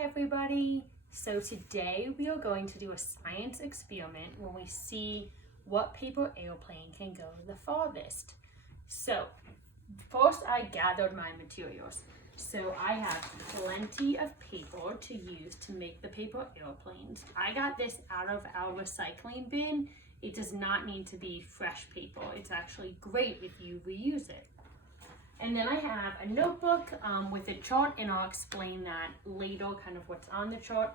everybody. So today we are going to do a science experiment where we see what paper airplane can go the farthest. So first I gathered my materials. So I have plenty of paper to use to make the paper airplanes. I got this out of our recycling bin. It does not need to be fresh paper. It's actually great if you reuse it. And then I have a notebook with a chart, and I'll explain that later, kind of what's on the chart.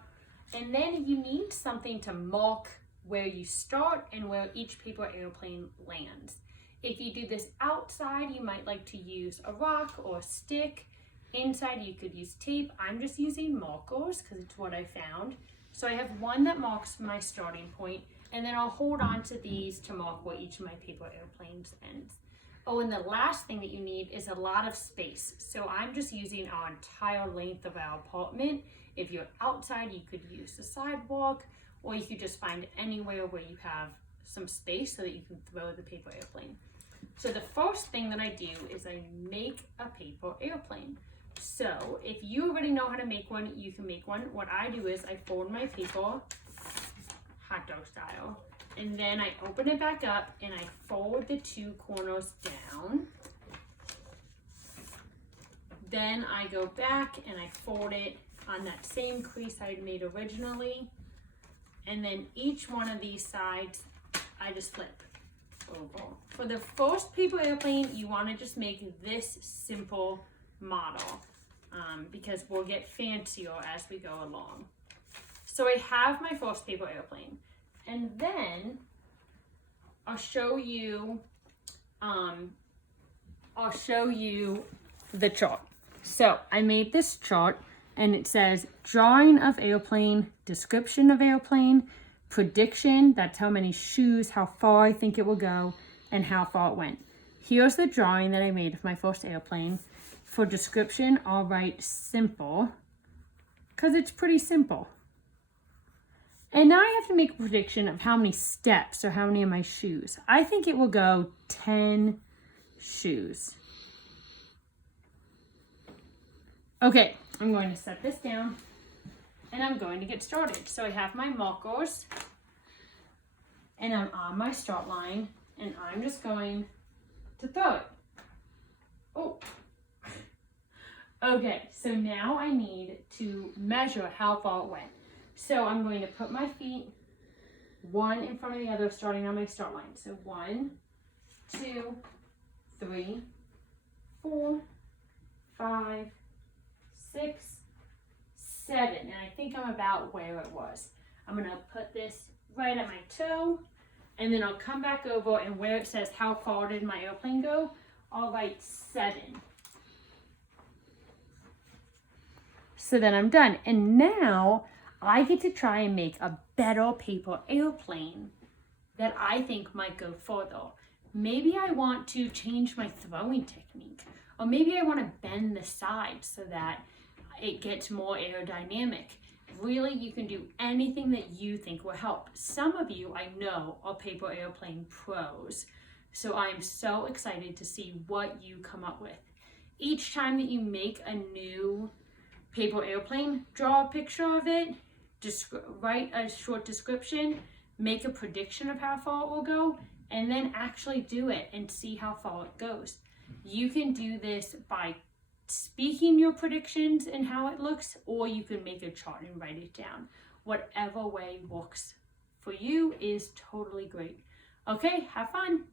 And then you need something to mark where you start and where each paper airplane lands. If you do this outside, you might like to use a rock or a stick. Inside, you could use tape. I'm just using markers because it's what I found. So I have one that marks my starting point, and then I'll hold on to these to mark where each of my paper airplanes ends. Oh, and the last thing that you need is a lot of space. So I'm just using our entire length of our apartment. If you're outside, you could use the sidewalk, or you could just find anywhere where you have some space so that you can throw the paper airplane. So the first thing that I do is I make a paper airplane. So if you already know how to make one, you can make one. What I do is I fold my paper, hot dog style, and then I open it back up and I fold the two corners down. Then I go back and I fold it on that same crease I made originally. And then each one of these sides, I just flip over. For the first paper airplane, you want to just make this simple model because we'll get fancier as we go along. So I have my first paper airplane. And then I'll show you the chart. So I made this chart and it says drawing of airplane, description of airplane, prediction, that's how many shoes, how far I think it will go, and how far it went. Here's the drawing that I made of my first airplane. For description, I'll write simple because it's pretty simple. And now I have to make a prediction of how many steps or how many of my shoes. I think it will go 10 shoes. Okay, I'm going to set this down and I'm going to get started. So I have my markers and I'm on my start line and I'm just going to throw it. Oh. Okay, so now I need to measure how far it went. So I'm going to put my feet one in front of the other, starting on my start line. So 1, 2, 3, 4, 5, 6, 7. And I think I'm about where it was. I'm going to put this right at my toe, and then I'll come back over, and where it says how far did my airplane go, I'll write 7. So then I'm done. And now I get to try and make a better paper airplane that I think might go further. Maybe I want to change my throwing technique, or maybe I want to bend the sides so that it gets more aerodynamic. Really, you can do anything that you think will help. Some of you I know are paper airplane pros, so I'm so excited to see what you come up with. Each time that you make a new paper airplane, draw a picture of it, write a short description, make a prediction of how far it will go, and then actually do it and see how far it goes. You can do this by speaking your predictions and how it looks, or you can make a chart and write it down. Whatever way works for you is totally great. Okay, have fun.